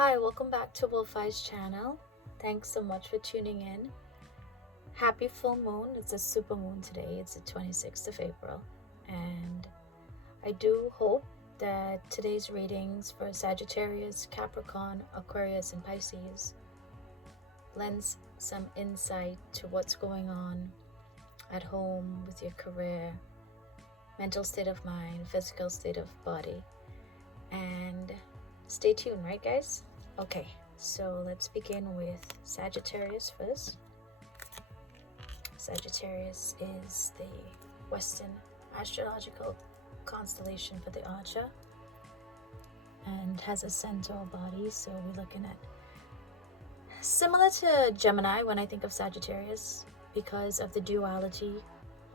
Hi, welcome back to Wolfie's channel. Thanks so much for tuning in. Happy full moon. It's a super moon today. It's the 26th of April. And I do hope that today's readings for Sagittarius, Capricorn, Aquarius, and Pisces lends some insight to what's going on at home with your career, mental state of mind, physical state of body. And stay tuned, right guys? Okay, so let's begin with Sagittarius first. Sagittarius is the Western Astrological constellation for the Archer and has a centaur body, so we're looking at similar to Gemini when I think of Sagittarius because of the duality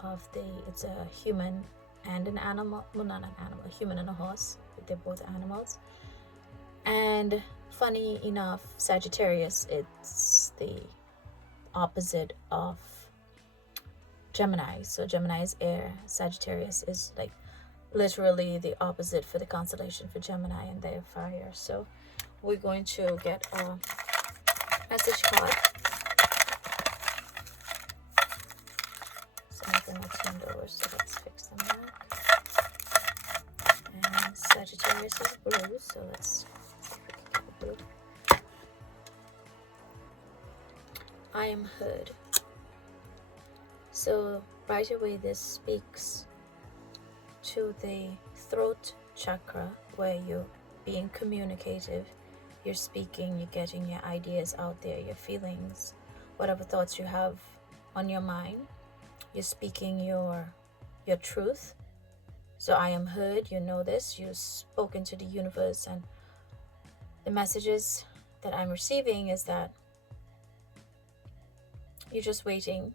of it's a human and an animal, well not an animal, a human and a horse, but they're both animals. And funny enough, Sagittarius, it's the opposite of Gemini. So Gemini is air, Sagittarius is like literally the opposite for the constellation for Gemini, and they're fire. So we're going to get a message card. Some of them are turned over, so let's fix them back. And Sagittarius is blue, so let's see if we can get the blue. I am heard. So right away this speaks to the throat chakra, where you're being communicative, you're speaking, you're getting your ideas out there, your feelings, whatever thoughts you have on your mind, you're speaking your truth. So I am heard, you know this, you've spoken to the universe, and the messages that I'm receiving is that you're just waiting.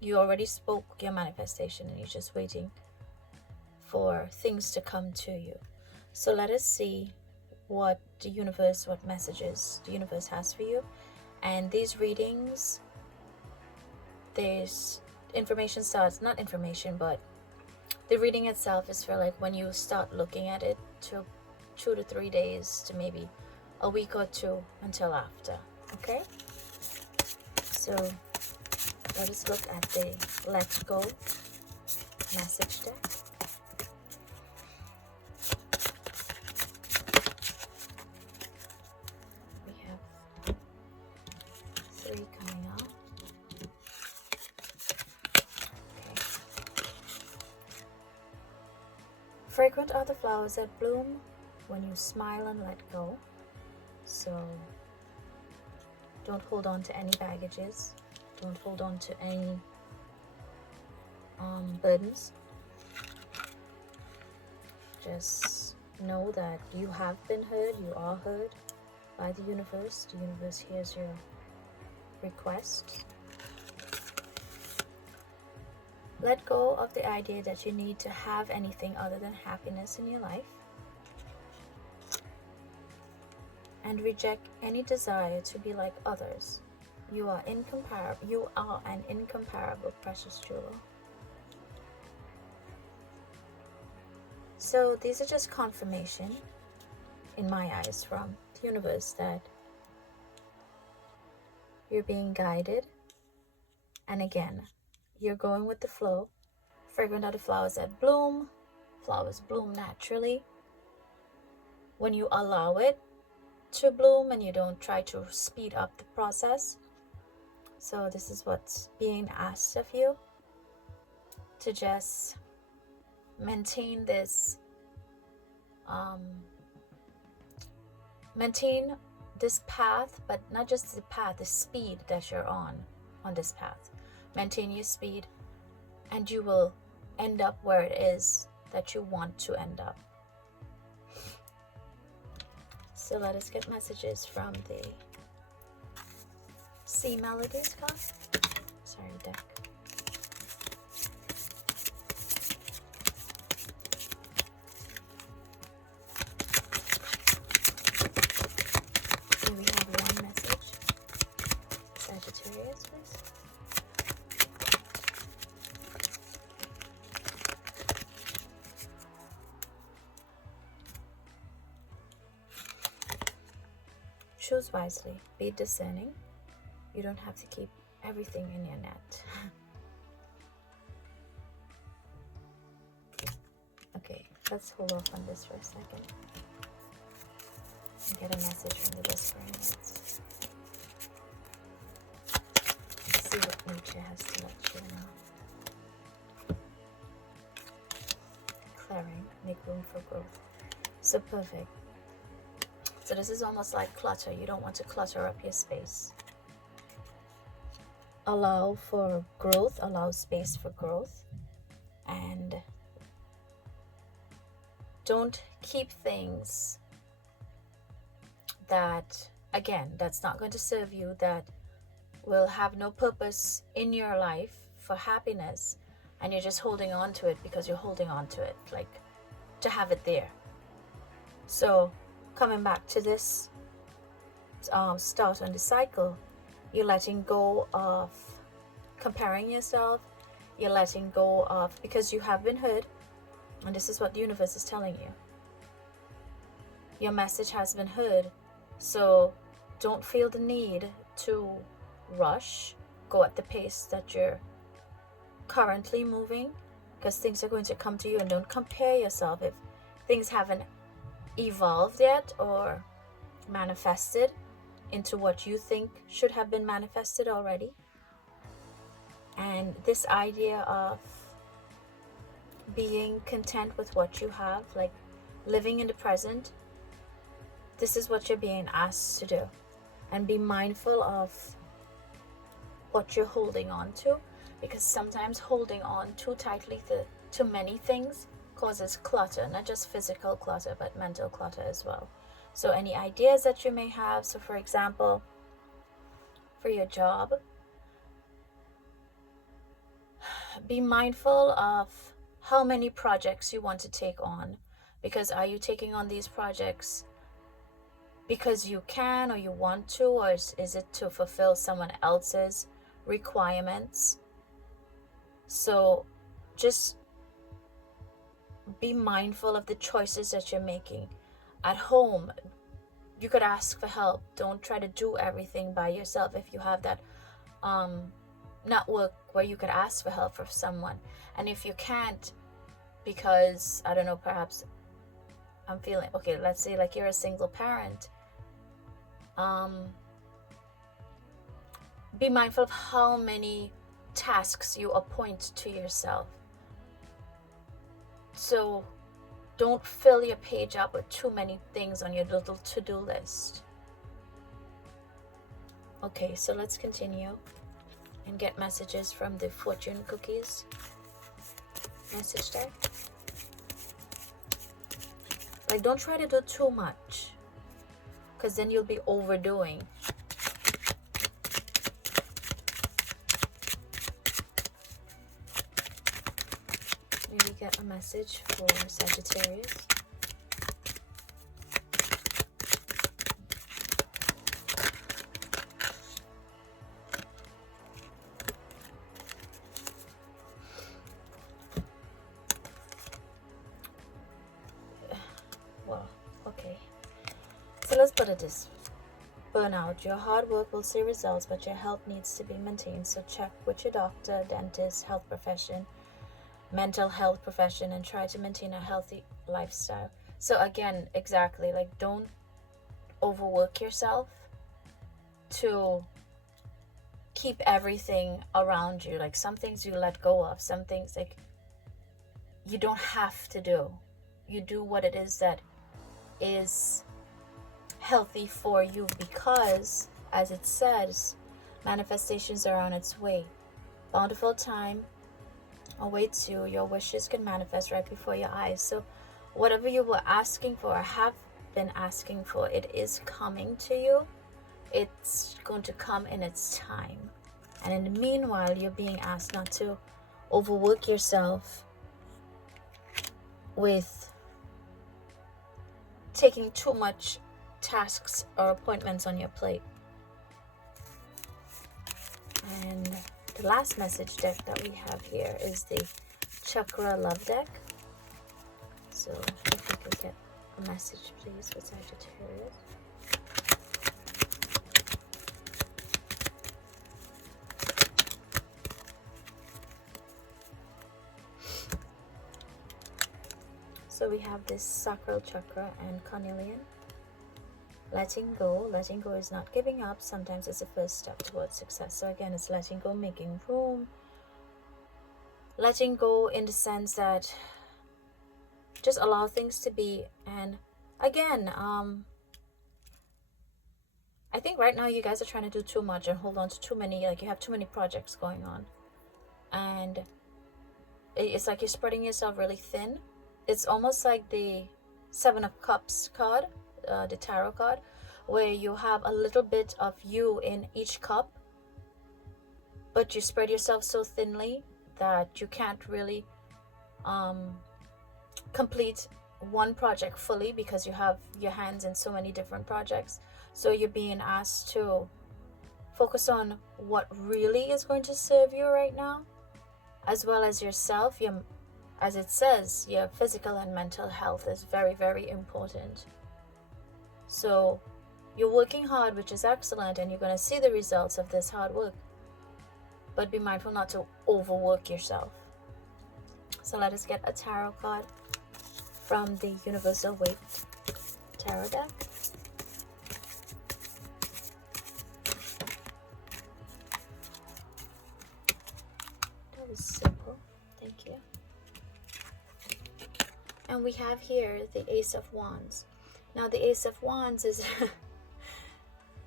You already spoke your manifestation and you're just waiting for things to come to you. So let us see what messages the universe has for you. And these readings, there's information starts, not information, but the reading itself is for like when you start looking at it to 2 to 3 days to maybe a week or two until after. Okay? So let us look at the Let Go message deck. We have 3 coming out. Okay. Fragrant are the flowers that bloom when you smile and let go. So don't hold on to any baggages. Don't hold on to any burdens. Just know that you have been heard, you are heard by the universe. The universe hears your request. Let go of the idea that you need to have anything other than happiness in your life. And reject any desire to be like others. You are incomparable. You are an incomparable precious jewel. So these are just confirmation, in my eyes, from the universe that you're being guided. And again, you're going with the flow. Fragrant are the flowers that bloom. Flowers bloom naturally when you allow it to bloom and you don't try to speed up the process. So this is what's being asked of you, to just maintain this path, but not just the path, the speed that you're on this path. Maintain your speed and you will end up where it is that you want to end up. So let us get messages from the Melodies card. Sorry, deck. Here we have one message. Sagittarius, please. choose wisely. Be discerning. You don't have to keep everything in your net. Okay, let's hold off on this for a second. And get a message from the Whispering Lights. See what nature has to let you know. Clearing, make room for growth. So perfect. So this is almost like clutter. You don't want to clutter up your space. Allow for growth, allow space for growth, and don't keep things that, again, that's not going to serve you, that will have no purpose in your life for happiness, and you're just holding on to it because you're holding on to it, like to have it there. So coming back to this start on the cycle, you're letting go of comparing yourself. You're letting go of, because you have been heard, and this is what the universe is telling you. Your message has been heard. So don't feel the need to rush, go at the pace that you're currently moving, because things are going to come to you. And don't compare yourself if things haven't evolved yet or manifested into what you think should have been manifested already. And this idea of being content with what you have, like living in the present, this is what you're being asked to do. And be mindful of what you're holding on to, because sometimes holding on too tightly to many things causes clutter, not just physical clutter, but mental clutter as well. So any ideas that you may have, so for example, for your job, be mindful of how many projects you want to take on, because are you taking on these projects because you can or you want to, or is it to fulfill someone else's requirements? So just be mindful of the choices that you're making. At home, you could ask for help. Don't try to do everything by yourself. If you have that network where you could ask for help from someone, and if you can't, because I don't know, perhaps I'm feeling okay, let's say like you're a single parent, be mindful of how many tasks you appoint to yourself. So don't fill your page up with too many things on your little to-do list. Okay, so let's continue and get messages from the fortune cookies message deck. Like, don't try to do too much, because then you'll be overdoing. Maybe get a message for Sagittarius. Well, okay. So let's put it this way. Burnout. Your hard work will see results, but your health needs to be maintained. So check with your doctor, dentist, health profession, mental health profession, and try to maintain a healthy lifestyle. So again, exactly, like, don't overwork yourself to keep everything around you. Like, some things you let go of, some things like you don't have to do. You do what it is that is healthy for you, because as it says, manifestations are on its way. Bountiful time awaits you. Your wishes can manifest right before your eyes. So whatever you were asking for or have been asking for, it is coming to you. It's going to come in its time. And in the meanwhile, you're being asked not to overwork yourself with taking too much tasks or appointments on your plate. And the last message deck that we have here is the Chakra Love deck. So if we could get a message, please, for Sagittarius. So we have this sacral chakra and cornelian. Letting go. Letting go is not giving up. Sometimes it's the first step towards success. So again, it's letting go, making room. Letting go in the sense that just allow things to be. And again, I think right now you guys are trying to do too much and hold on to too many, like you have too many projects going on. And it's like you're spreading yourself really thin. It's almost like the Seven of Cups card, the tarot card, where you have a little bit of you in each cup, but you spread yourself so thinly that you can't really complete one project fully because you have your hands in so many different projects. So you're being asked to focus on what really is going to serve you right now, as well as yourself. As it says, your physical and mental health is very, very important. So you're working hard, which is excellent, and you're going to see the results of this hard work. But be mindful not to overwork yourself. So let us get a tarot card from the Universal Waite tarot deck. That was simple. Thank you. And we have here the Ace of Wands. Now the Ace of Wands is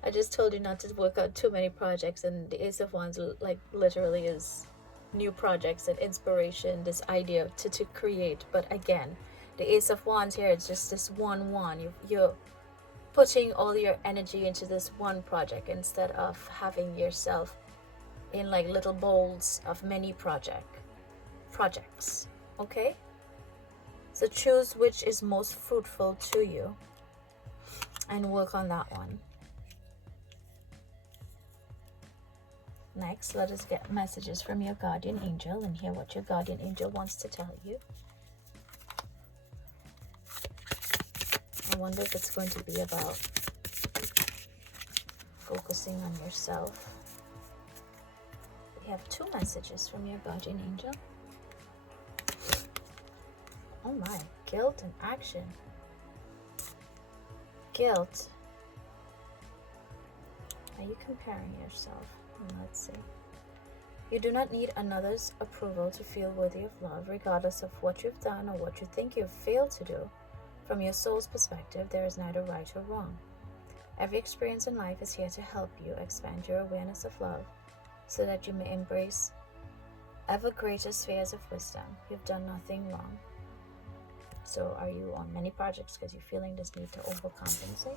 I just told you not to work on too many projects, and the Ace of Wands like literally is new projects and inspiration, this idea to create. But again, the Ace of Wands here, it's just this one. You're putting all your energy into this one project instead of having yourself in like little bowls of many projects. Okay? So choose which is most fruitful to you and work on that one. Next, let us get messages from your guardian angel and hear what your guardian angel wants to tell you. I wonder if it's going to be about focusing on yourself. We have 2 messages from your guardian angel. Oh my, guilt and action. Guilt. Are you comparing yourself? Let's see. You do not need another's approval to feel worthy of love, regardless of what you've done or what you think you've failed to do. From your soul's perspective, there is neither right or wrong. Every experience in life is here to help you expand your awareness of love so that you may embrace ever greater spheres of wisdom. You've done nothing wrong. So are you on many projects because you're feeling this need to overcompensate?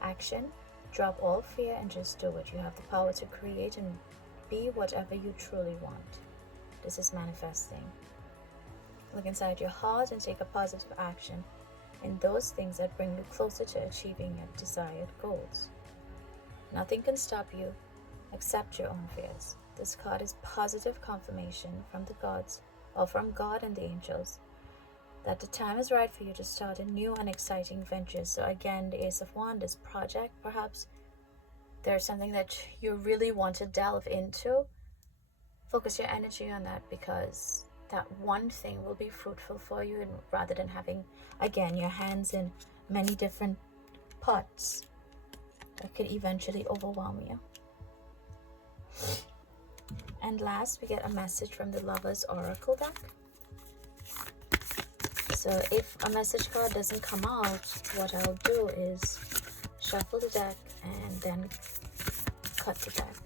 Action. Drop all fear and just do it. You have the power to create and be whatever you truly want. This is manifesting. Look inside your heart and take a positive action in those things that bring you closer to achieving your desired goals. Nothing can stop you except your own fears. This card is positive confirmation from the gods, or from God and the angels, that the time is right for you to start a new and exciting venture. So again, the Ace of Wands, this project, perhaps there's something that you really want to delve into. Focus your energy on that, because that one thing will be fruitful for you, and rather than having, again, your hands in many different pots that could eventually overwhelm you. And last, we get a message from the Lover's Oracle deck. So if a message card doesn't come out, what I'll do is shuffle the deck and then cut the deck.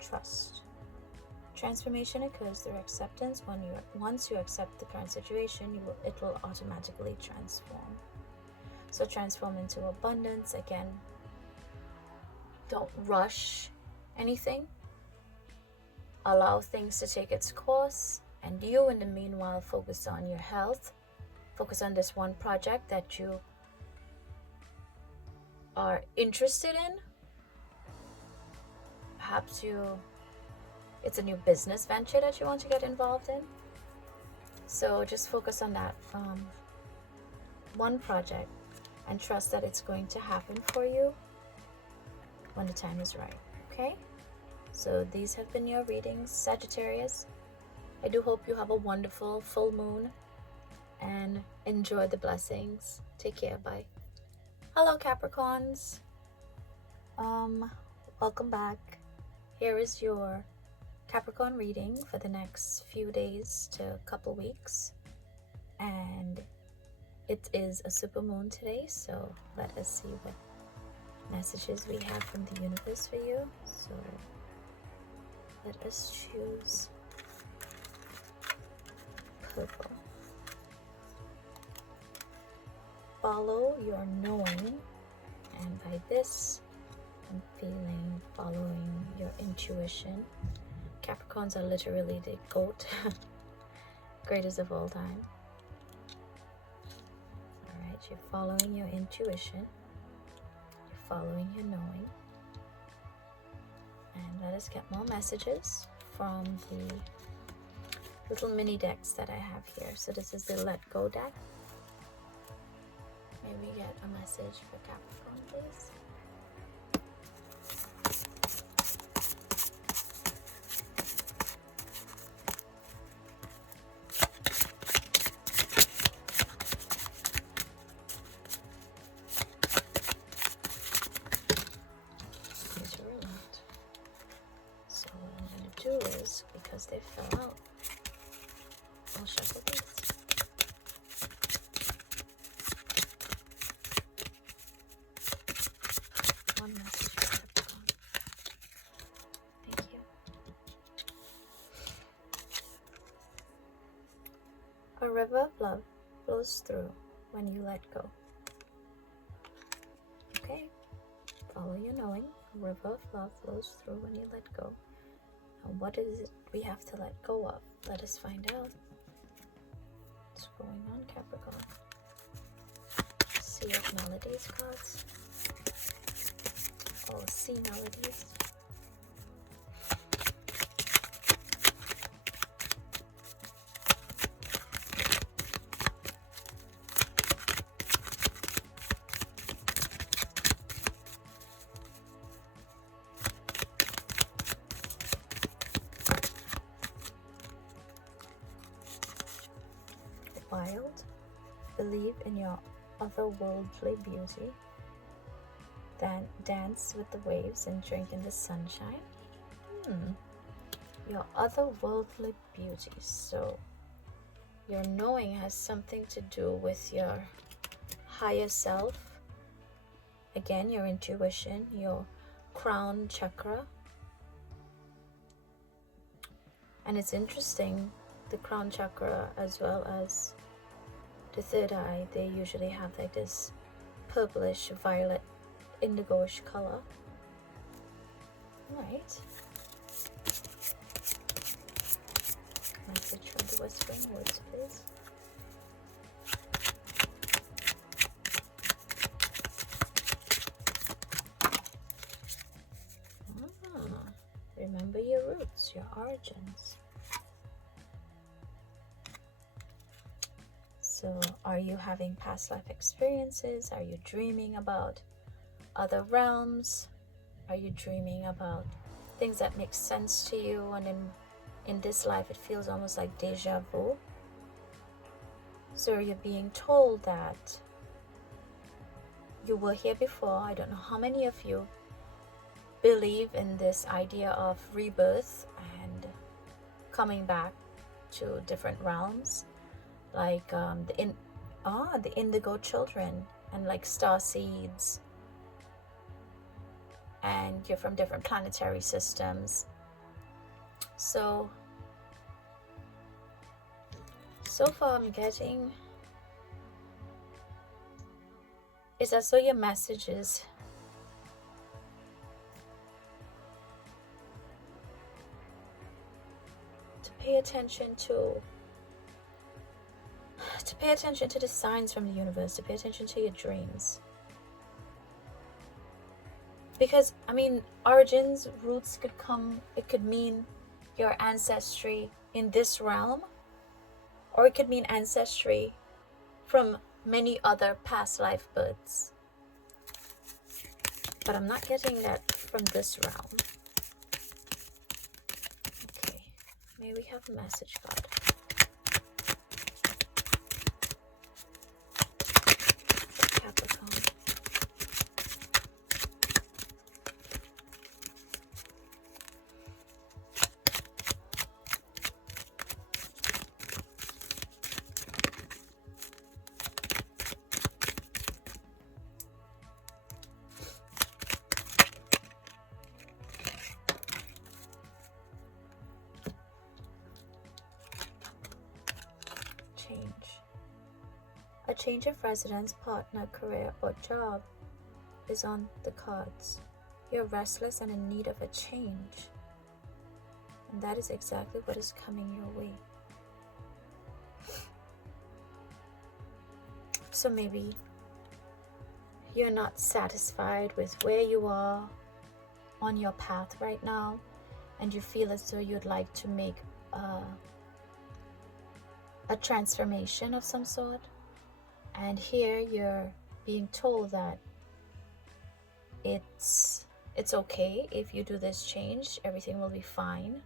Trust. Transformation occurs through acceptance. Once you accept the current situation, it will automatically transform. So transform into abundance. Again, don't rush anything. Allow things to take its course, and you, in the meanwhile, focus on your health. Focus on this one project that you are interested in. perhaps it's a new business venture that you want to get involved in. So just focus on that one project and trust that it's going to happen for you when the time is right. Okay, so these have been your readings, Sagittarius. I do hope you have a wonderful full moon and enjoy the blessings. Take care. Bye. Hello, Capricorns. Welcome back. Here is your Capricorn reading for the next few days to a couple weeks, and it is a super moon today, so let us see what messages we have from the universe for you. So let us choose purple. Follow your knowing, and by this I'm feeling following your intuition. Capricorns are literally the GOAT, greatest of all time. Alright, you're following your intuition, you're following your knowing. And let us get more messages from the little mini decks that I have here. So this is the Let Go deck. May we get a message for Capricorn, please? So what I'm going to do is, because they fell out, I'll shuffle these. One message for Capricorn. Thank you. A river of love flows through when you let go. Okay, follow your knowing. A river of love flows through when you let go. And what is it we have to let go of? Let us find out. What's going on, Capricorn? Sea of Melodies cards. Oh, Sea Melodies. Wild, believe in your otherworldly beauty, then dance with the waves and drink in the sunshine. Your otherworldly beauty. So your knowing has something to do with your higher self. Again, your intuition, your crown chakra. And it's interesting, the crown chakra as well as the third eye, they usually have like this purplish, violet, indigo-ish color. Alright. Message from the Western Woods, please. Remember your roots, your origins. So, are you having past life experiences? Are you dreaming about other realms? Are you dreaming about things that make sense to you, and in this life it feels almost like deja vu? So you're being told that you were here before. I don't know how many of you believe in this idea of rebirth and coming back to different realms, like the indigo children and like star seeds, and you're from different planetary systems. So far I'm getting, it's as though your messages to pay attention to the signs from the universe, to pay attention to your dreams. Because, I mean, origins, roots could come, it could mean your ancestry in this realm, or it could mean ancestry from many other past life births. But I'm not getting that from this realm. Okay, may we have a message, God? Capricorn. Change. A change of residence, partner, career, or job is on the cards. You're restless and in need of a change. And that is exactly what is coming your way. So maybe you're not satisfied with where you are on your path right now, and you feel as though you'd like to make a transformation of some sort. And here you're being told that it's okay if you do this change, everything will be fine.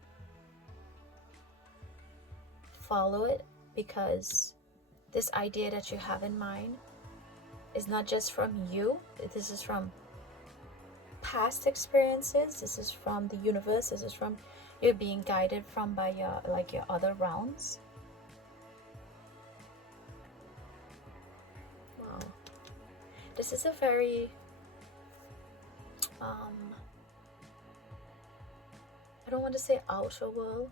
Follow it, because this idea that you have in mind is not just from you. This is from past experiences. This is from the universe. This is from you're being guided from by your other realms. Wow. This is a very I don't want to say outer world,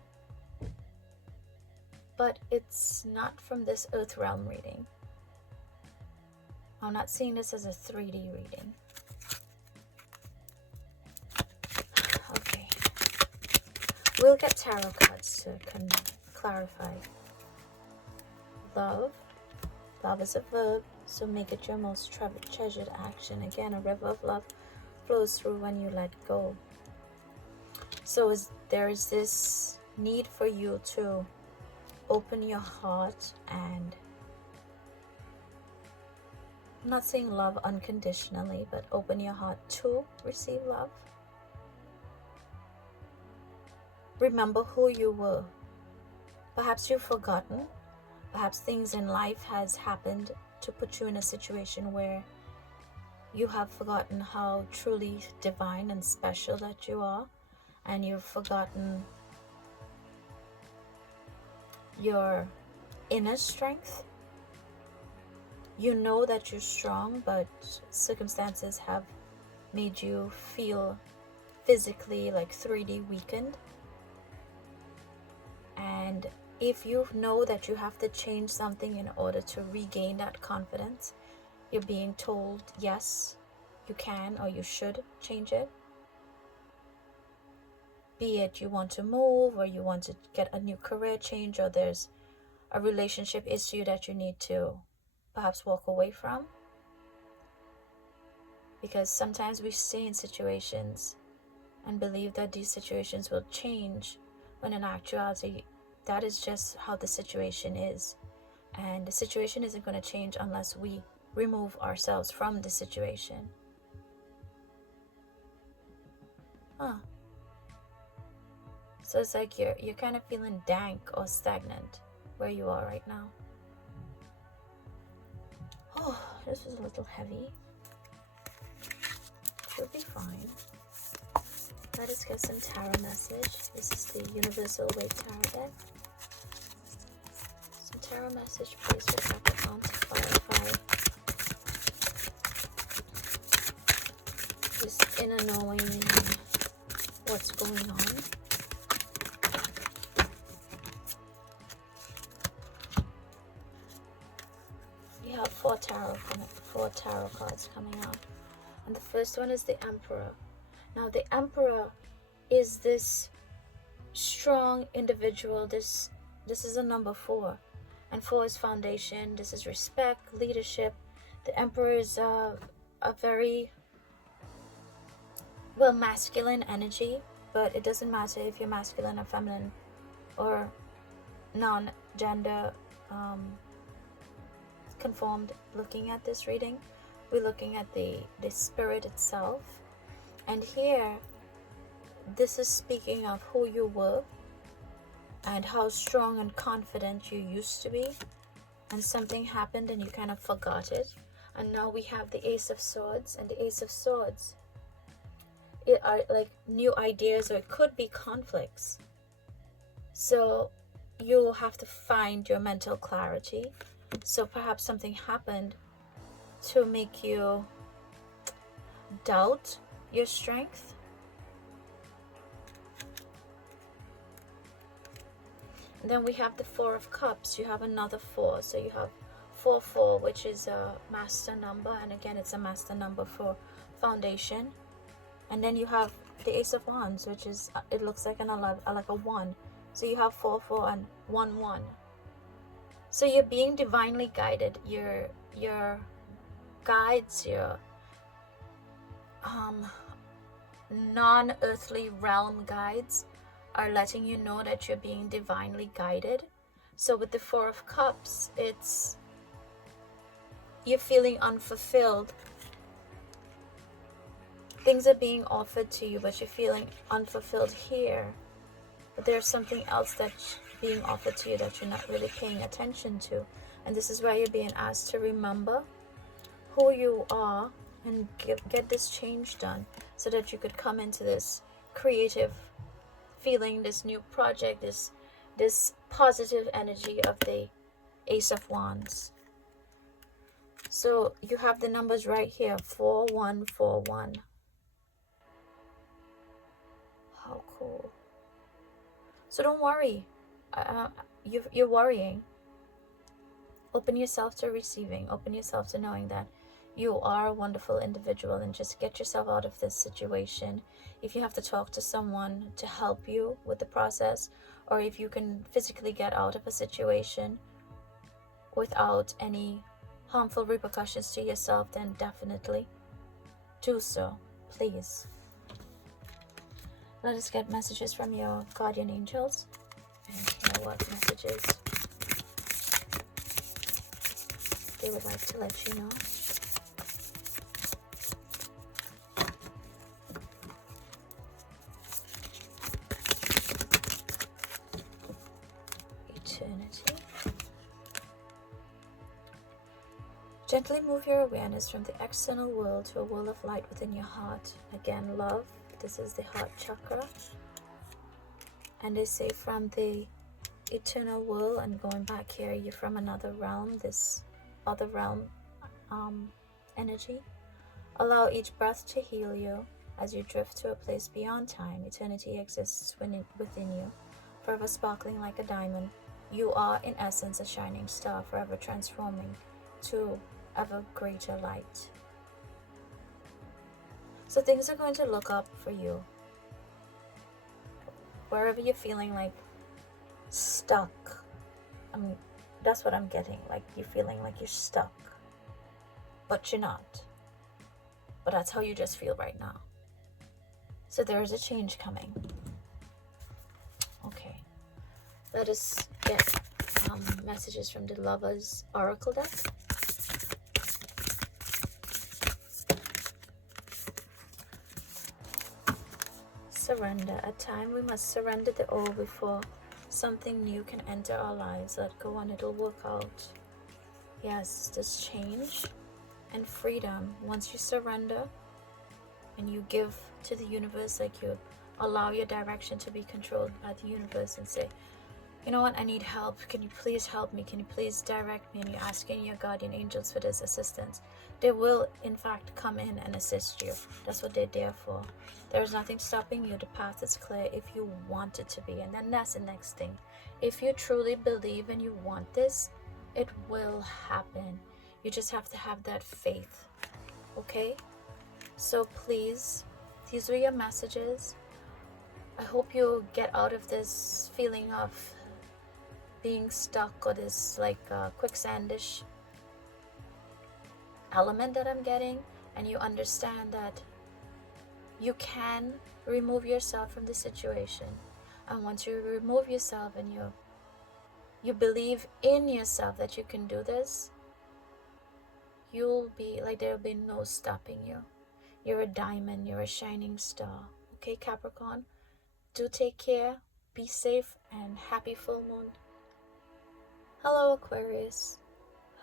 but it's not from this earth realm reading. I'm not seeing this as a 3D reading. Okay. We'll get tarot cards to clarify. Love. Love is a verb, so make it your most treasured action. Again, a river of love flows through when you let go. So there is this need for you to open your heart, and I'm not saying love unconditionally, but open your heart to receive love. Remember who you were. Perhaps you've forgotten. Perhaps things in life has happened to put you in a situation where you have forgotten how truly divine and special that you are, and you've forgotten your inner strength. You know that you're strong, but circumstances have made you feel physically like 3D weakened. And if you know that you have to change something in order to regain that confidence, you're being told, yes, you can or you should change it. Be it you want to move, or you want to get a new career change, or there's a relationship issue that you need to perhaps walk away from. Because sometimes we stay in situations and believe that these situations will change, when in actuality, that is just how the situation is. And the situation isn't going to change unless we remove ourselves from the situation. So it's like you're kind of feeling dank or stagnant where you are right now. Oh, this was a little heavy. Should be fine. Let us get some tarot message. This is the Universal Waite Tarot deck. Some tarot message, please, for Capricorn to clarify this inner knowing what's going on. We have four tarot cards coming out, and the first one is the Emperor. Now the Emperor is this strong individual. This is a number 4, and 4 is foundation. This is respect, leadership. The Emperor is a very well, masculine energy, but it doesn't matter if you're masculine or feminine or non-gender conformed looking at this reading. We're looking at the spirit itself. And here, this is speaking of who you were and how strong and confident you used to be. And something happened and you kind of forgot it. And now we have the Ace of Swords. And the Ace of Swords, it are like new ideas, or it could be conflicts. So you'll have to find your mental clarity. So perhaps something happened to make you doubt your strength. And then we have the Four of Cups. You have another 4. So you have 4, which is a master number. And again, it's a master number for foundation. And then you have the Ace of Wands, which is, it looks like an 11, like a 1. So you have 4, and 1. So you're being divinely guided. Your guides, your non-earthly realm guides are letting you know that you're being divinely guided. So with the 4 of Cups, it's you're feeling unfulfilled. Things are being offered to you, but you're feeling unfulfilled here. But there's something else that's being offered to you that you're not really paying attention to. And this is why you're being asked to remember who you are and get this change done, so that you could come into this creative feeling, this new project, this positive energy of the Ace of Wands. So you have the numbers right here, 4141. How cool. So don't worry. You're worrying. Open yourself to receiving. Open yourself to knowing that you are a wonderful individual, and just get yourself out of this situation. If you have to talk to someone to help you with the process, or if you can physically get out of a situation without any harmful repercussions to yourself, then definitely do so, please. Let us get messages from your guardian angels and hear what messages they would like to let you know. Eternity. Gently move your awareness from the external world to a world of light within your heart. Again, love. This is the heart chakra. And they say from the eternal world, and going back here, you're from another realm, this other realm energy. Allow each breath to heal you as you drift to a place beyond time. Eternity exists within you, forever sparkling like a diamond. You are, in essence, a shining star, forever transforming to ever greater light. So things are going to look up for you. Wherever you're feeling like stuck. That's what I'm getting. Like you're feeling like you're stuck. But you're not. But that's how you just feel right now. So there is a change coming. Okay. Let us get messages from the Lovers Oracle deck. Surrender. At time we must surrender the old before something new can enter our lives. Let go and it'll work out. Yes, this change and freedom. Once you surrender and you give to the universe, like you allow your direction to be controlled by the universe and say, you know what, I need help. Can you please help me? Can you please direct me? And you're asking your guardian angels for this assistance. They will, in fact, come in and assist you. That's what they're there for. There's nothing stopping you. The path is clear if you want it to be. And then that's the next thing. If you truly believe and you want this, it will happen. You just have to have that faith. Okay? So please, these were your messages. I hope you get out of this feeling of being stuck, or this like quicksandish element that I'm getting, and you understand that you can remove yourself from the situation. And once you remove yourself and you believe in yourself that you can do this, you'll be like, there'll be no stopping you. You're a diamond, you're a shining star. Okay, Capricorn? Do take care, be safe, and happy full moon. Hello, Aquarius.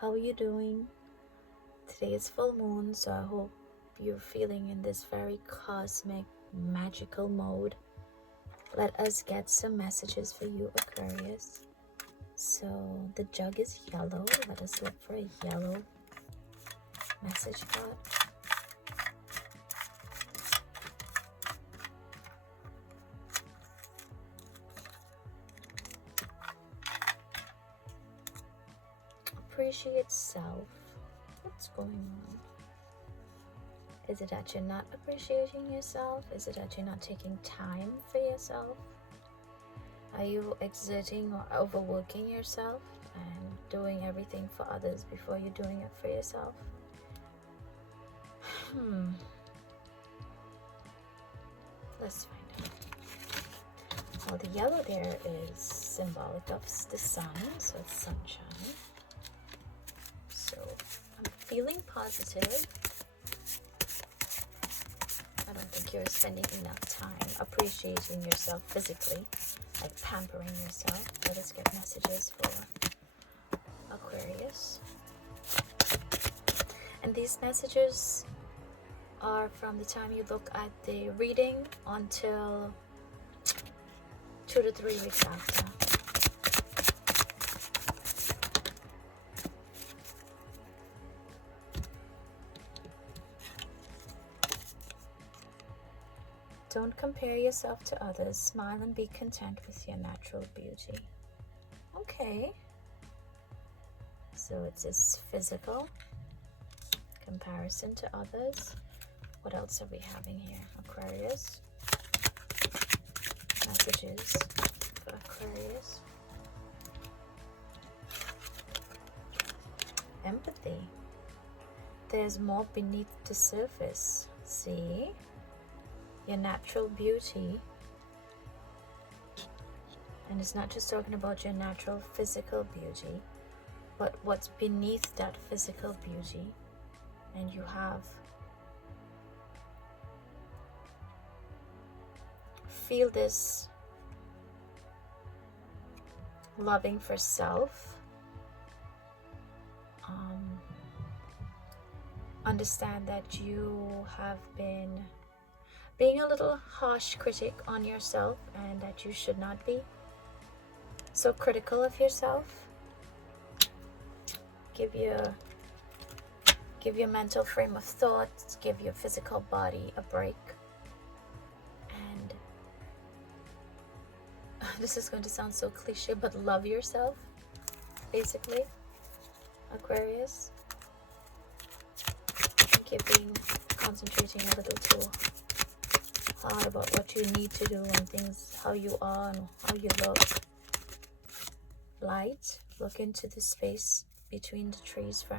How are you doing? Today is full moon, so I hope you're feeling in this very cosmic, magical mode. Let us get some messages for you, Aquarius. So the jug is yellow. Let us look for a yellow message card. Appreciate self. What's going on? Is it that you're not appreciating yourself? Is it that you're not taking time for yourself? Are you exerting or overworking yourself and doing everything for others before you're doing it for yourself? Let's find out. Well, the yellow there is symbolic of the sun, so it's sunshine. So I'm feeling positive. I don't think you're spending enough time appreciating yourself physically, like pampering yourself. Let us get messages for Aquarius. And these messages are from the time you look at the reading until 2 to 3 weeks after. Don't compare yourself to others. Smile and be content with your natural beauty. Okay. So it's this physical comparison to others. What else are we having here? Aquarius. Messages for Aquarius. Empathy. There's more beneath the surface. See? Your natural beauty. And it's not just talking about your natural physical beauty, but what's beneath that physical beauty. And you feel this loving for self. Understand that you have been being a little harsh critic on yourself, and that you should not be so critical of yourself. Give your mental frame of thought, give your physical body a break. And this is going to sound so cliche, but love yourself, basically, Aquarius. I think you're concentrating a little too hard about what you need to do and things, how you are and how you look. Light, look into the space between the trees for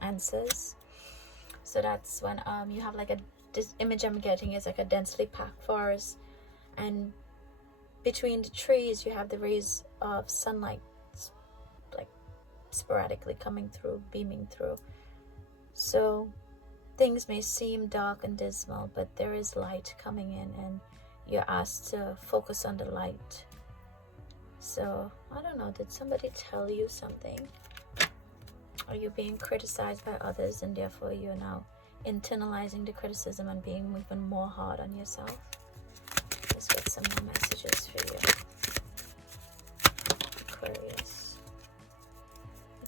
answers. So that's when you have like this image I'm getting is like a densely packed forest, and between the trees you have the rays of sunlight like sporadically coming through, beaming through. So things may seem dark and dismal, but there is light coming in, and you're asked to focus on the light. So I don't know, did somebody tell you something? Are you being criticized by others, and therefore you're now internalizing the criticism and being even more hard on yourself? Let's get some more messages for you, Aquarius.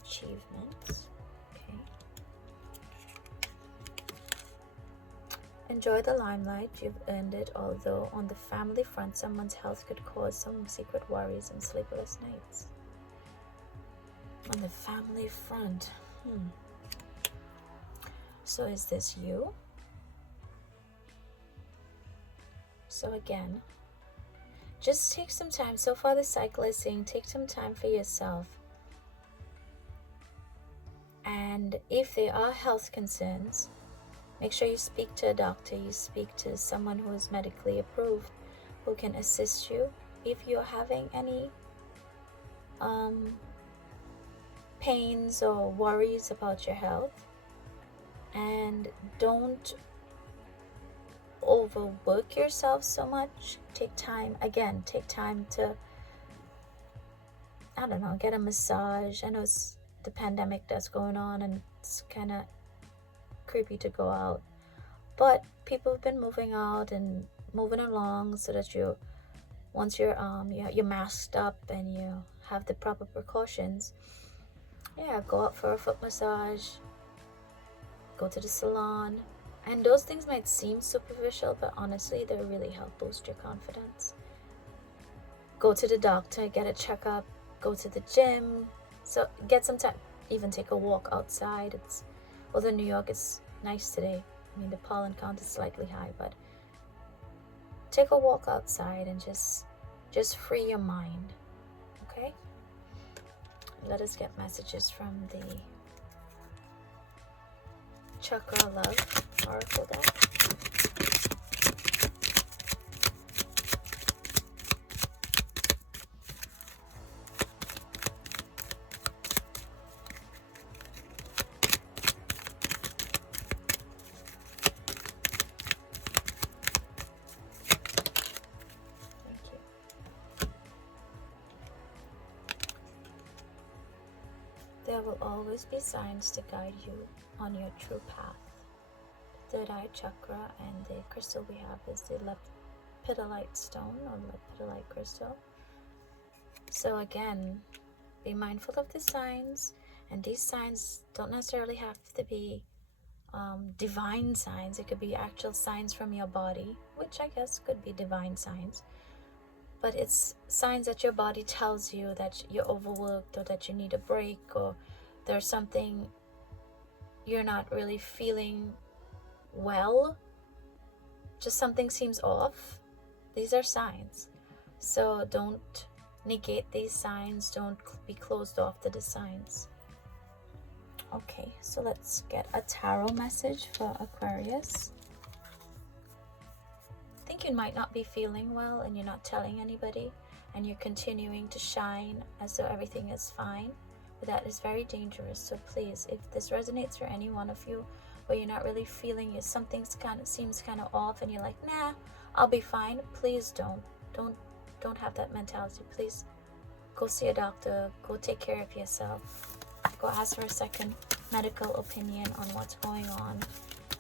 Achievements. Okay. Enjoy the limelight, you've earned it, although on the family front someone's health could cause some secret worries and sleepless nights. On the family front. So is this you? So again, just take some time. So far the cycle is saying take some time for yourself. And if there are health concerns, make sure you speak to a doctor, you speak to someone who is medically approved, who can assist you if you're having any pains or worries about your health. And don't overwork yourself so much. Take time to, I don't know, get a massage. I know it's the pandemic that's going on and it's kind of creepy to go out, but people have been moving out and moving along so that once you're masked up and you have the proper precautions, go out for a foot massage, go to the salon. And those things might seem superficial, but honestly, they really help boost your confidence. Go to the doctor, get a checkup, go to the gym. So get some time, even take a walk outside. Although New York is nice today. I mean, the pollen count is slightly high, but take a walk outside and just free your mind, okay? Let us get messages from the Chakra Love Oracle deck. There will always be signs to guide you on your true path. Third eye chakra, and the crystal we have is the lepidolite stone or lepidolite crystal. So again, be mindful of the signs, and these signs don't necessarily have to be divine signs. It could be actual signs from your body, which I guess could be divine signs. But it's signs that your body tells you that you're overworked or that you need a break or there's something you're not really feeling well. Just something seems off. These are signs. So don't negate these signs. Don't be closed off to the signs. Okay, so let's get a tarot message for Aquarius. I think you might not be feeling well and you're not telling anybody and you're continuing to shine as though everything is fine, but that is very dangerous. So please, if this resonates for any one of you where you're not really feeling it, something seems kind of off and you're like, nah, I'll be fine, please don't have that mentality. Please go see a doctor, go take care of yourself, go ask for a second medical opinion on what's going on.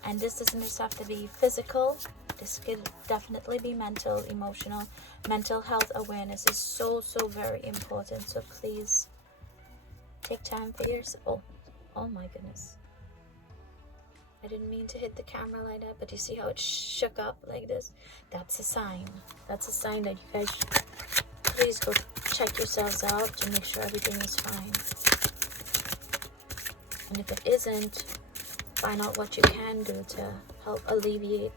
And this doesn't just have to be physical. This could definitely be mental, emotional. Mental health awareness is so very important. So please take time for yourself. Oh my goodness. I didn't mean to hit the camera like that, but you see how it shook up like this? That's a sign. That's a sign that you guys please go check yourselves out to make sure everything is fine. And if it isn't, find out what you can do to help alleviate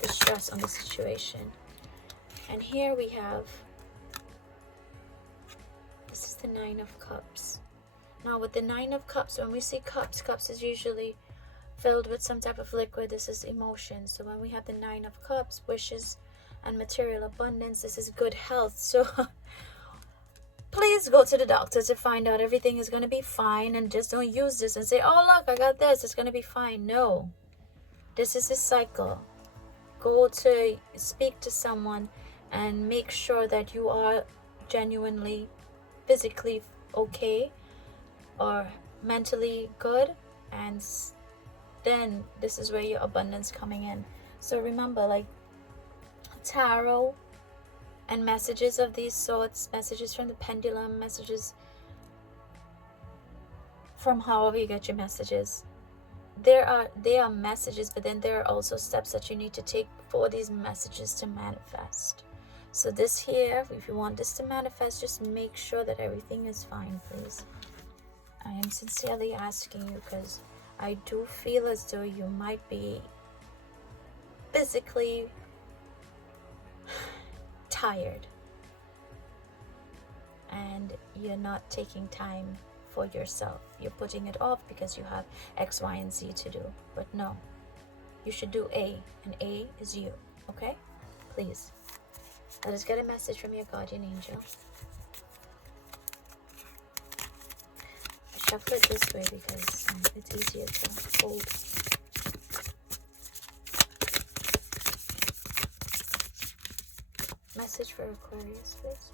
the stress on the situation. And here we have, this is the Nine of Cups. Now with the Nine of Cups, when we see cups is usually filled with some type of liquid. This is emotion. So when we have the Nine of Cups, wishes and material abundance, this is good health. So please go to the doctor to find out everything is going to be fine, and just don't use this and say, oh look, I got this, it's going to be fine. No, this is a cycle. Go to speak to someone and make sure that you are genuinely physically okay or mentally good, and then this is where your abundance coming in. So remember, like tarot and messages of these sorts, messages from the pendulum, messages from however you get your messages, they are messages, but then there are also steps that you need to take for these messages to manifest. So this here, if you want this to manifest, just make sure that everything is fine, please. I am sincerely asking you because I do feel as though you might be physically tired and you're not taking time for yourself. You're putting it off because you have X, Y, and Z to do. But no, you should do A, and A is you, okay? Please. Let us get a message from your guardian angel. I shuffle it this way because it's easier to hold. Message for Aquarius, please.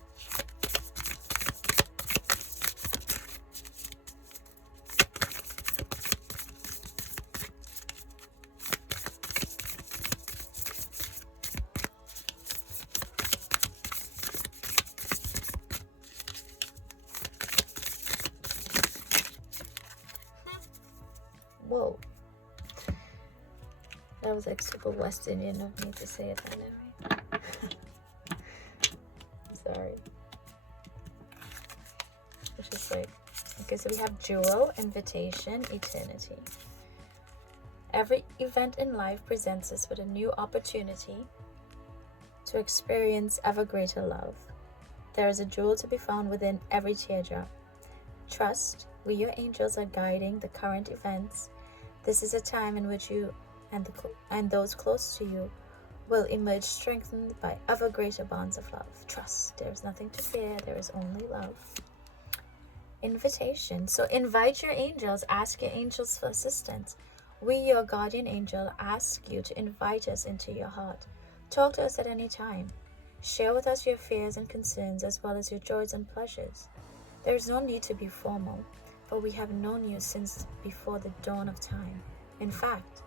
Whoa. That was like super West Indian of me to say it that way. Sorry. It's just like, okay, so we have duo, invitation, eternity. Every event in life presents us with a new opportunity to experience ever greater love. There is a jewel to be found within every teardrop. Trust, we your angels are guiding the current events. This is a time in which you and those close to you will emerge strengthened by ever greater bonds of love. Trust, there is nothing to fear, there is only love. Invitation, so invite your angels, ask your angels for assistance. We, your guardian angel, ask you to invite us into your heart. Talk to us at any time. Share with us your fears and concerns as well as your joys and pleasures. There is no need to be formal, for we have known you since before the dawn of time. In fact,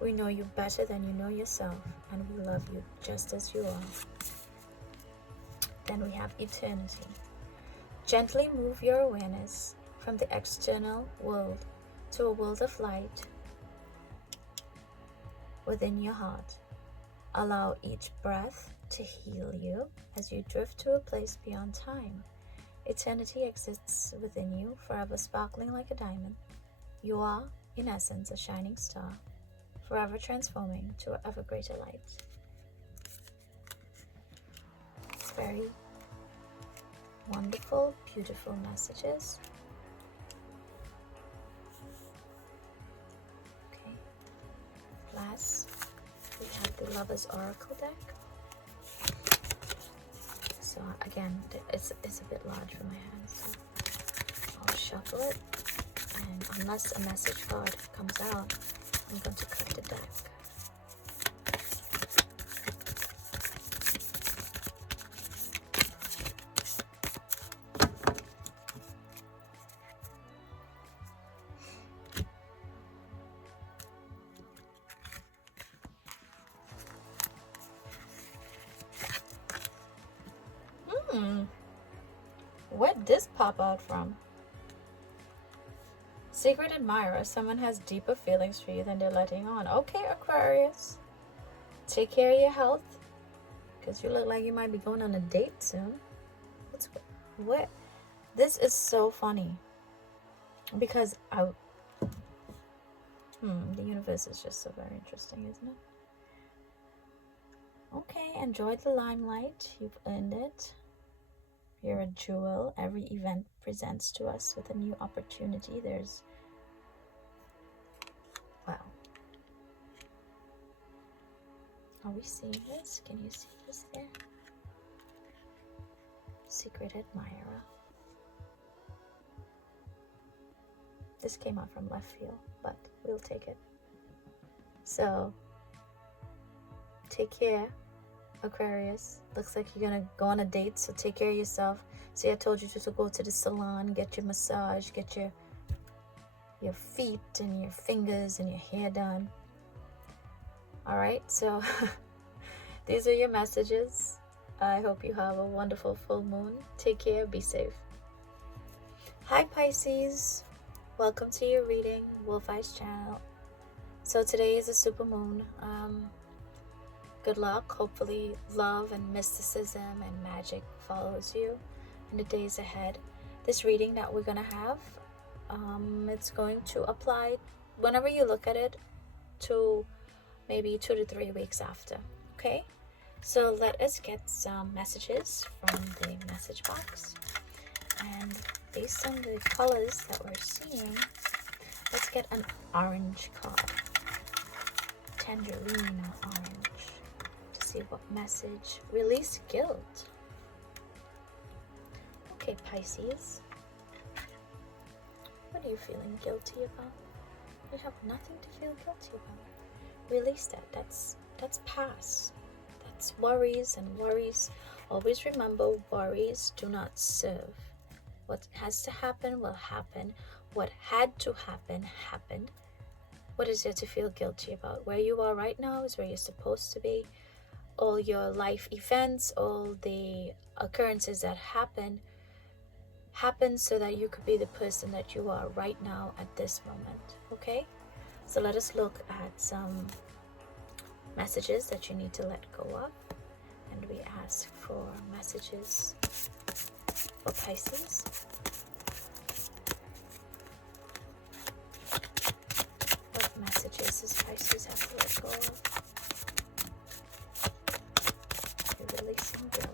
we know you better than you know yourself, and we love you just as you are. Then we have eternity. Gently move your awareness from the external world to a world of light within your heart. Allow each breath to heal you as you drift to a place beyond time. Eternity exists within you, forever sparkling like a diamond. You are, in essence, a shining star, forever transforming to ever greater light. Very wonderful, beautiful messages. Okay. Last, we have the Lover's Oracle deck. So again, it's a bit large for my hands, so I'll shuffle it, and unless a message card comes out, I'm going to cut the deck. Where'd this pop out from? Secret admirer. Someone has deeper feelings for you than they're letting on. Okay, Aquarius. Take care of your health, because you look like you might be going on a date soon. What? This is so funny. Because the universe is just so very interesting, isn't it? Okay, enjoy the limelight. You've earned it. You're a jewel. Every event presents to us with a new opportunity. Wow. Are we seeing this? Can you see this there? Secret admirer. This came out from left field, but we'll take it. So, take care, Aquarius. Looks like you're gonna go on a date, so take care of yourself. See, I told you to go to the salon, get your massage, get your feet and your fingers and your hair done. Alright, so these are your messages. I hope you have a wonderful full moon. Take care, be safe. Hi Pisces, welcome to your reading, Wolf Eyes channel. So today is a super moon. Good luck. Hopefully love and mysticism and magic follows you in the days ahead. This reading that we're gonna have, it's going to apply whenever you look at it to maybe 2 to 3 weeks after. Okay, so let us get some messages from the message box, and based on the colors that we're seeing, let's get an orange card. tangerine or orange to see what message. Release guilt. Okay, Pisces. What are you feeling guilty about? You have nothing to feel guilty about. Release that. That's past. That's worries, and worries. Always remember, worries do not serve. What has to happen will happen. What had to happen, happened. What is there to feel guilty about? Where you are right now is where you're supposed to be. All your life events, all the occurrences that happen so that you could be the person that you are right now at this moment. Okay? So let us look at some messages that you need to let go of. And we ask for messages for Pisces. What messages does Pisces have to let go of? You're releasing guilt.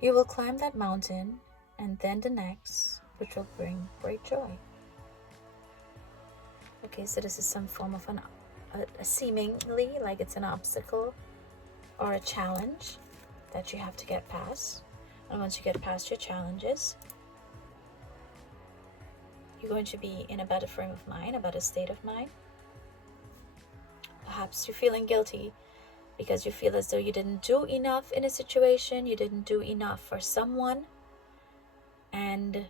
You will climb that mountain and then the next, which will bring great joy. Okay, so this is some form of a seemingly like it's an obstacle or a challenge that you have to get past. And once you get past your challenges, you're going to be in a better frame of mind, a better state of mind. Perhaps you're feeling guilty because you feel as though you didn't do enough in a situation, you didn't do enough for someone, and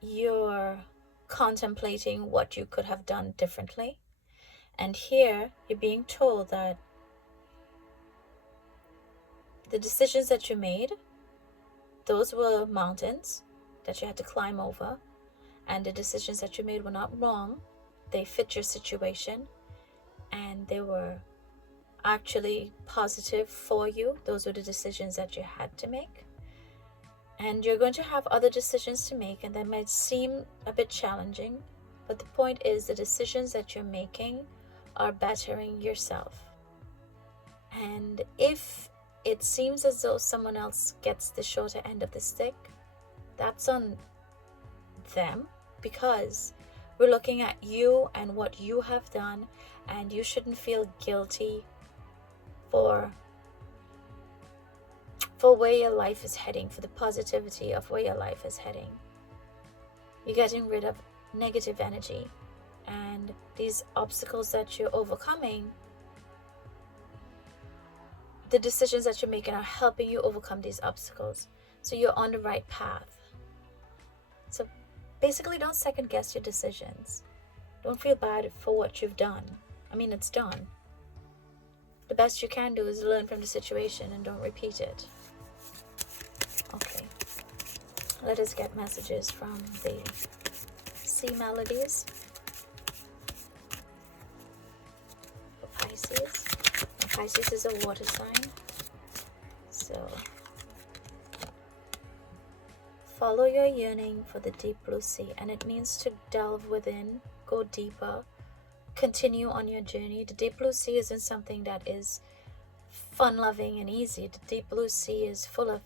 you're contemplating what you could have done differently. And here you're being told that the decisions that you made, those were mountains that you had to climb over, and the decisions that you made were not wrong. They fit your situation, and they were actually positive for you. Those were the decisions that you had to make. And you're going to have other decisions to make, and that might seem a bit challenging, but the point is the decisions that you're making are bettering yourself. And if it seems as though someone else gets the shorter end of the stick, that's on them, because we're looking at you and what you have done, and you shouldn't feel guilty for where your life is heading, for the positivity of where your life is heading. You're getting rid of negative energy, and these obstacles that you're overcoming, the decisions that you're making are helping you overcome these obstacles. So you're on the right path. So basically, don't second guess your decisions. Don't feel bad for what you've done. I mean, it's done. The best you can do is learn from the situation and don't repeat it. Okay. Let us get messages from the sea melodies for Pisces. And Pisces is a water sign. So follow your yearning for the deep blue sea, and it means to delve within, go deeper, continue on your journey. The deep blue sea isn't something that is fun-loving and easy. The deep blue sea is full of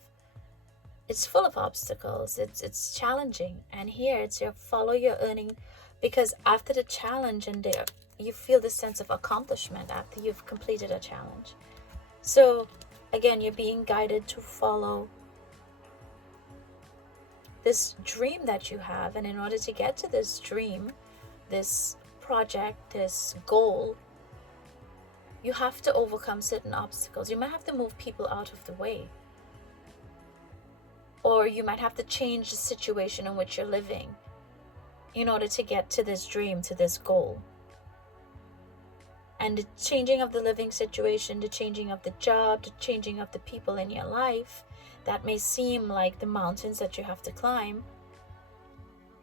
obstacles. It's challenging, and here it's your follow your yearning, because after the challenge and there you feel this sense of accomplishment after you've completed a challenge. So again, you're being guided to follow this dream that you have, and in order to get to this dream, this project, this goal, you have to overcome certain obstacles. You might have to move people out of the way, or you might have to change the situation in which you're living in order to get to this dream, to this goal. And the changing of the living situation, the changing of the job, the changing of the people in your life, that may seem like the mountains that you have to climb.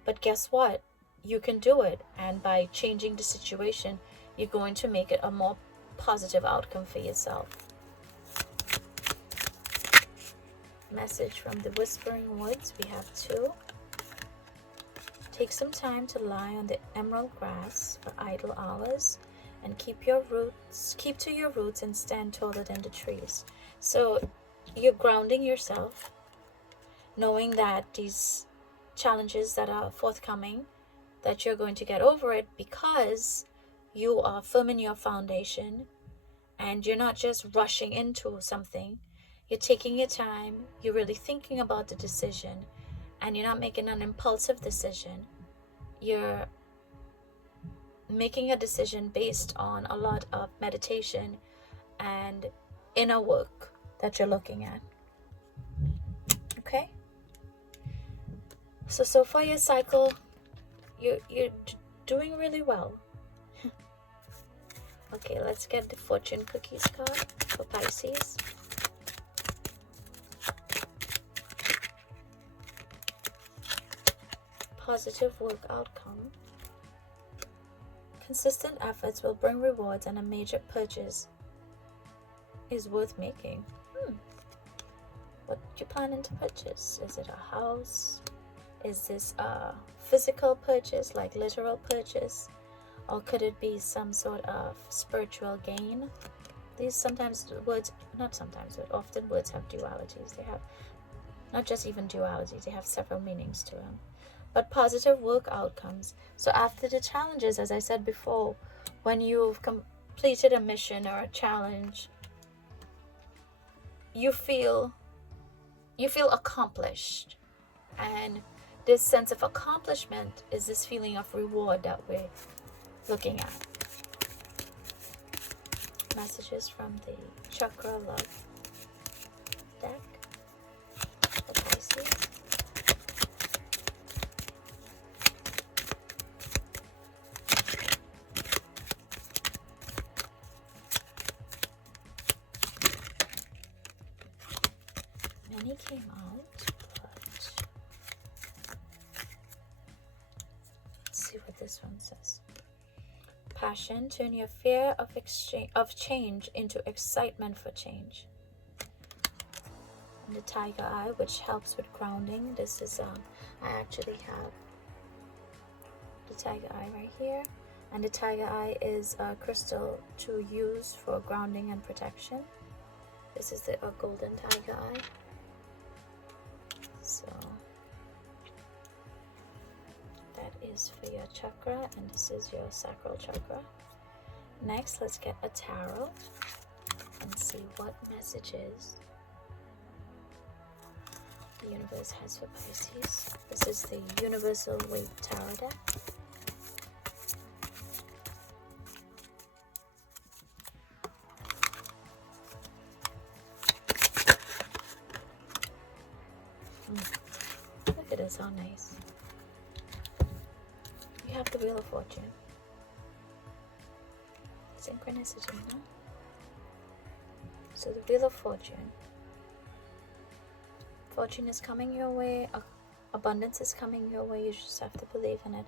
But guess what? You can do it. And by changing the situation, you're going to make it a more positive outcome for yourself. Message from the Whispering Woods. We have 2. Take some time to lie on the emerald grass for idle hours and keep to your roots and stand taller than the trees. So you're grounding yourself, knowing that these challenges that are forthcoming, that you're going to get over it because you are firm in your foundation and you're not just rushing into something. You're taking your time, you're really thinking about the decision, and you're not making an impulsive decision. You're making a decision based on a lot of meditation and inner work that you're looking at. Okay? So far your cycle, you're doing really well. Okay, let's get the fortune cookies card for Pisces. Positive work outcome. Consistent efforts will bring rewards, and a major purchase is worth making. What you planning to purchase? Is it a house? Is this a physical purchase, like literal purchase? Or could it be some sort of spiritual gain? These sometimes words, not sometimes, but often words have dualities. They have not just even dualities, they have several meanings to them. But positive work outcomes. So after the challenges, as I said before, when you've completed a mission or a challenge, you feel accomplished. And this sense of accomplishment is this feeling of reward that we're looking at. Messages from the Chakra Love deck for Pisces. Many came out, but let's see what this one says. Passion, turn your fear of change into excitement for change. And the tiger eye, which helps with grounding. This is I actually have the tiger eye right here, and the tiger eye is a crystal to use for grounding and protection. This is the golden tiger eye. So that is for your chakra, and this is your sacral chakra. Next, let's get a tarot and see what messages the universe has for Pisces. This is the Universal Waite Tarot deck. Look at this, how nice. You have the Wheel of Fortune. Synchronicity, no? So the Wheel of Fortune. Fortune is coming your way. Abundance is coming your way. You just have to believe in it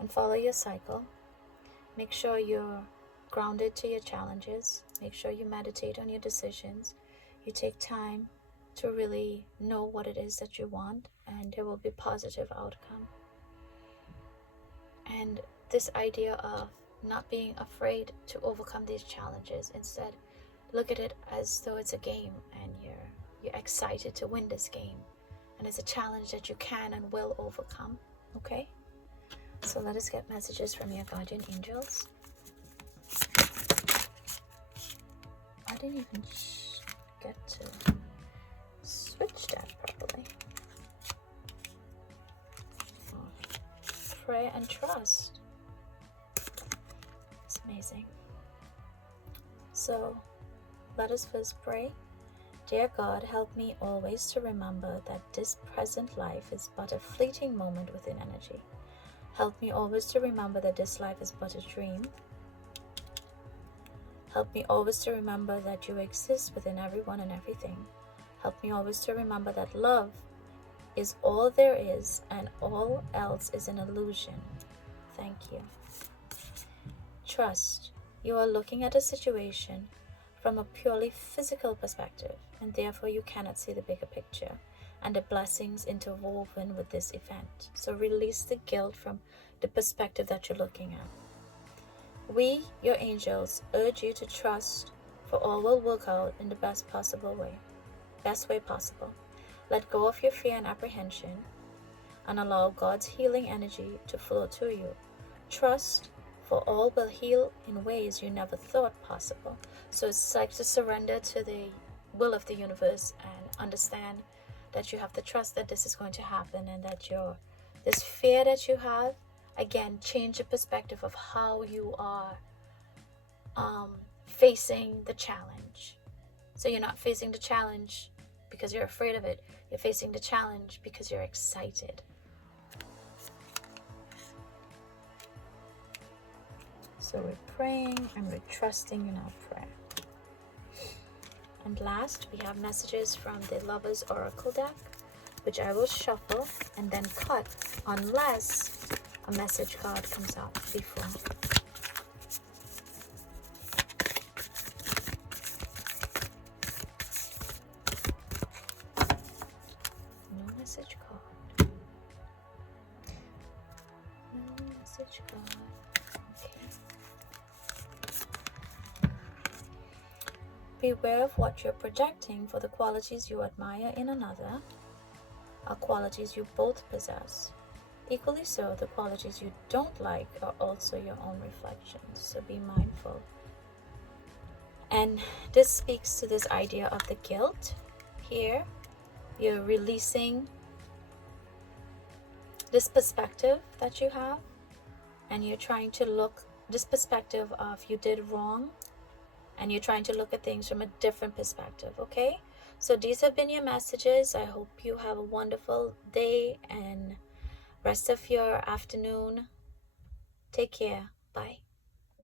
and follow your cycle. Make sure you're grounded to your challenges. Make sure you meditate on your decisions. You take time to really know what it is that you want, and there will be positive outcome. And this idea of not being afraid to overcome these challenges, instead look at it as though it's a game, and you're excited to win this game, and it's a challenge that you can and will overcome. Okay, so let us get messages from your guardian angels. I didn't even get to switch that properly. Pray and trust. It's amazing. So let us first pray. Dear God, help me always to remember that this present life is but a fleeting moment within energy. Help me always to remember that this life is but a dream. Help me always to remember that you exist within everyone and everything. Help me always to remember that love is all there is and all else is an illusion. Thank you. Trust. You are looking at a situation from a purely physical perspective, and therefore you cannot see the bigger picture and the blessings interwoven with this event. So release the guilt from the perspective that you're looking at. We, your angels, urge you to trust, for all will work out in the best way possible. Let go of your fear and apprehension and allow God's healing energy to flow through you. Trust, for all will heal in ways you never thought possible. So it's like to surrender to the will of the universe and understand that you have to trust that this is going to happen, and that this fear that you have, again, change the perspective of how you are facing the challenge. So you're not facing the challenge because you're afraid of it. You're facing the challenge because you're excited. So we're praying and we're trusting in our prayer. And last, we have messages from the Lovers Oracle deck, which I will shuffle and then cut unless a message card comes out before. No message card. No message card. Beware of what you're projecting, for the qualities you admire in another are qualities you both possess. Equally so, the qualities you don't like are also your own reflections, so be mindful. And this speaks to this idea of the guilt. Here, you're releasing this perspective that you have, and you're trying to look, this perspective of you did wrong, and you're trying to look at things from a different perspective, okay? So these have been your messages. I hope you have a wonderful day and rest of your afternoon. Take care. Bye.